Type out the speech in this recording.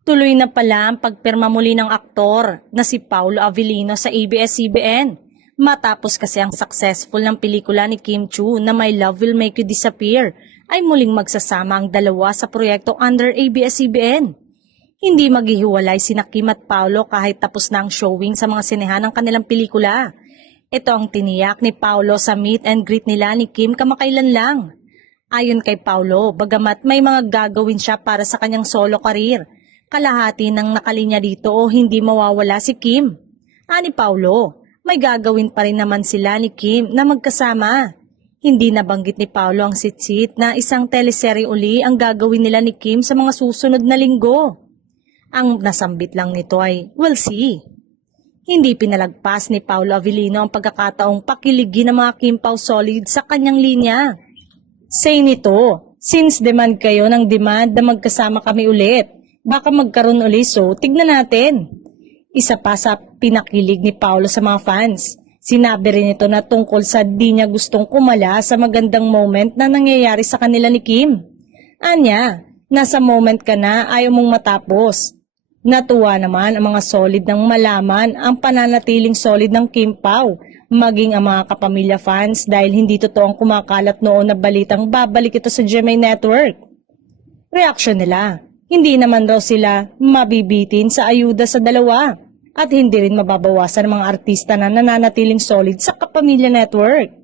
Tuloy na pala ang pagpirma muli ng aktor na si Paulo Avellino sa ABS-CBN. Matapos kasi ang successful ng pelikula ni Kim Chiu na My Love Will Make You Disappear, ay muling magsasama ang dalawa sa proyekto under ABS-CBN. Hindi maghihiwalay sina Kim at Paulo kahit tapos na ang showing sa mga sinehan ng kanilang pelikula. Ito ang tiniyak ni Paulo sa meet and greet nila ni Kim kamakailan lang. Ayon kay Paulo, bagamat may mga gagawin siya para sa kanyang solo career, kalahati ng nakalinya dito o hindi mawawala si Kim. Ani Paulo, may gagawin pa rin naman sila ni Kim na magkasama. Hindi nabanggit ni Paulo ang sitsit na isang teleserye uli ang gagawin nila ni Kim sa mga susunod na linggo. Ang nasambit lang nito ay, we'll see. Hindi pinalagpas ni Paulo Avellino ang pagkakataong pakiligin ng mga Kim Pao Solid sa kanyang linya. Say nito, since demand kayo ng demand na magkasama kami ulit, baka magkaroon ulit so tignan natin. Isa pa sa pinakilig ni Paulo sa mga fans. Sinabi rin ito na tungkol sa di niya gustong kumala sa magandang moment na nangyayari sa kanila ni Kim. Anya, nasa moment ka na ayaw mong matapos. Natuwa naman ang mga solid ng malaman ang pananatiling solid ng Kim Pao, maging ang mga kapamilya fans dahil hindi totoo ang kumakalat noon na balitang babalik ito sa GMA Network. Reaksyon nila, hindi naman daw sila mabibitin sa ayuda sa dalawa at hindi rin mababawasan ng mga artista na nananatiling solid sa Kapamilya Network.